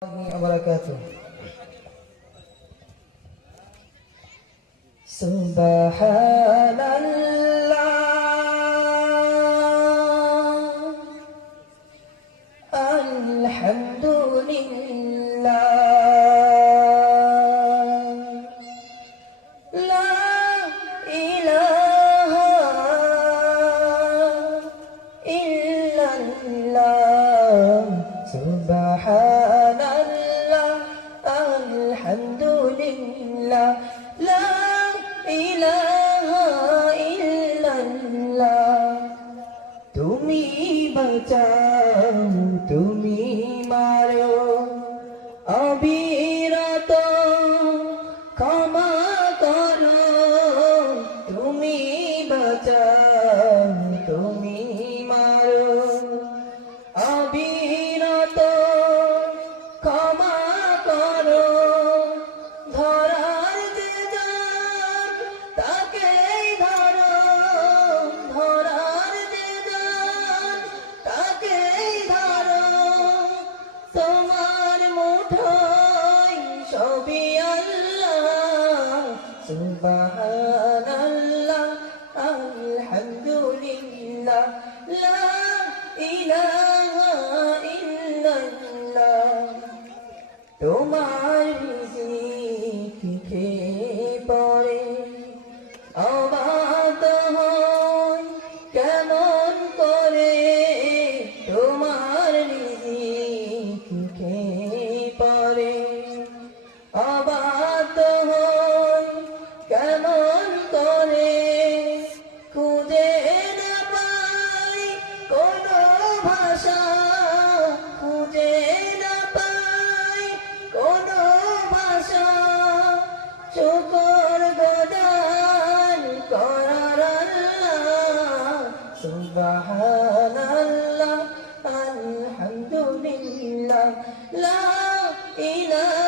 Wabarakatuh. Subhanallah, alhamdulillah, la ilaha illallah. Subhanallah, alhamdulillah, la ilaha illallah. তুমি বাঁচাও, তুমি মারো, অবিরত ক্ষমা করো। তুমি বাঁচাও, তুমি মারো, অবিরত ক্ষমা করো। ধরার যে যান তাকেই ধরো, ধরার যে যান তাকেই ধরো। তোমার মুঠোয় সবই আল্লাহ। সুবহানাল্লাহ, আলহামদুলিল্লাহ, লা ইলাহা ইল্লাল্লাহ। তোমার রিজিক খেয়ে পড়ে অবাক হই কেমন করে। তোমার রিজিক খেয়ে পড়ে অবাক হই কেমন করে। খুঁজে না পাই কোনো ভাষা, খুঁজে না পাই কোনো ভাষা। শুকর গোদান করার আল্লাহ। সুবহানাল্লাহ, আলহামদুলিল্লাহ, লা ইলাহা